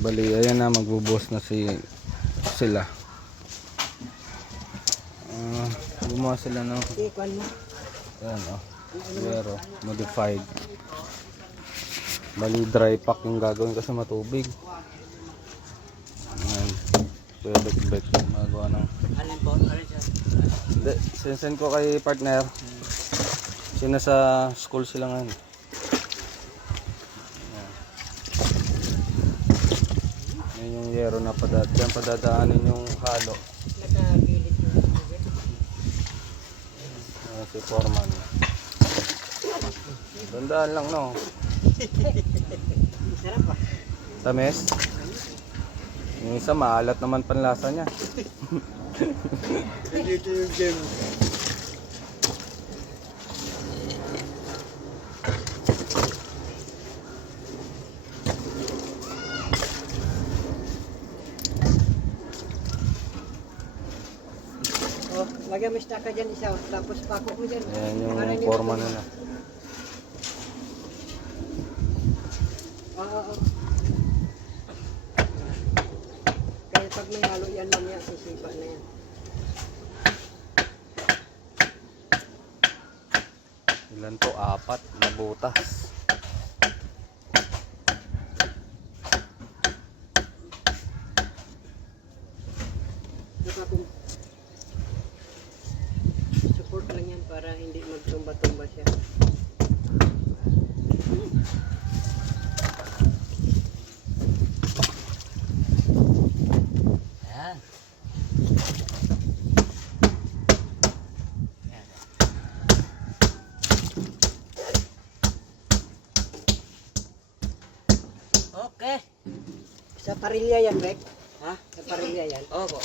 Bali, ayan na, magbubuhos na si sila. Ah, gumawa sila ng. Ayan o. Pero modified. Bali dry pack yung gagawin kasi matubig. Ayan. Pwede bet magawa ng... Alin po? Alin ko kay partner. Sina sa school sila ngayon. Ayan. Yan yung yero na padad. Diyan padadaanin yung halo. Nakagilid yung Ayan si Foreman. Dandaan lang no. Sarap pa. Tamis? Yung isa maalat naman panlasa niya. Dito yung gem. Oh, lagyan mo staka dyan isa, tapos pako mo dyan. Ayan yung Para hindi forma nila. Oo, oo. Kaya pag may halo yan mamaya, sisipa na yan. Ilan to? Apat na butas. Saka kung support lang yan para hindi magtumba-tumba siya. Ayan. Okay. Sa parilya yan, Rek. Ha? Sa parilya yan. Opo.